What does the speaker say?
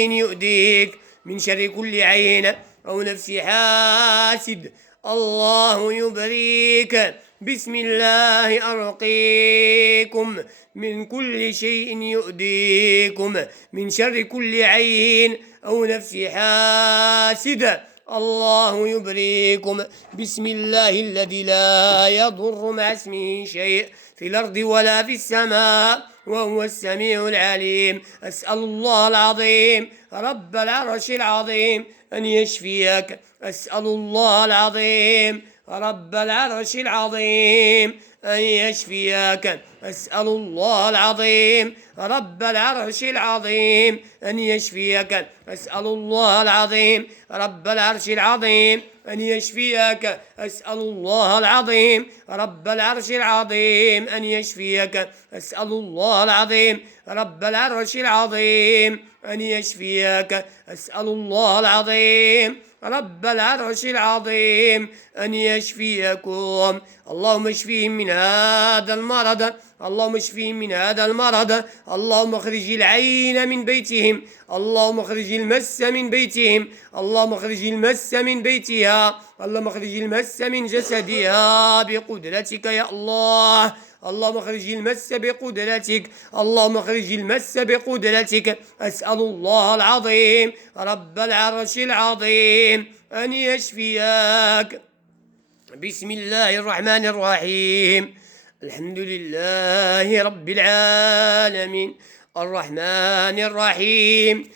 يؤذيك، من شر كل عين أو نفس حاسد. الله يبريك. بسم الله أرقيكم من كل شيء يؤذيكم، من شر كل عين أو نفس حاسد. الله يبريكم. بسم الله الذي لا يضر مع اسمه شيء في الأرض ولا في السماء وهو السميع العليم. أسأل الله العظيم رب العرش العظيم أن يشفيك. أسأل الله العظيم رب العرش العظيم أن يشفيك. أسأل الله العظيم رب العرش العظيم أن يشفيك. أسأل الله العظيم رب العرش العظيم أن يشفيك. أسأل الله العظيم رب العرش العظيم أن يشفيك. أسأل الله العظيم رب العرش العظيم أن يشفيك. أسأل الله العظيم رب العرش العظيم أن يشفيكم. اللهم اشفيهم من هذا المرض. اللهم اشفيهم من هذا المرض. اللهم اخرج العين من بيتهم. اللهم اخرج المس من بيتهم. اللهم اخرج المس من بيتها. اللهم اخرج المس من جسدها بقدرتك يا الله. اللهم اخرج المس بقدرتك. اللهم اخرج المس بقدرتك. أسأل الله العظيم رب العرش العظيم أن يشفيك. بسم الله الرحمن الرحيم. الحمد لله رب العالمين الرحمن الرحيم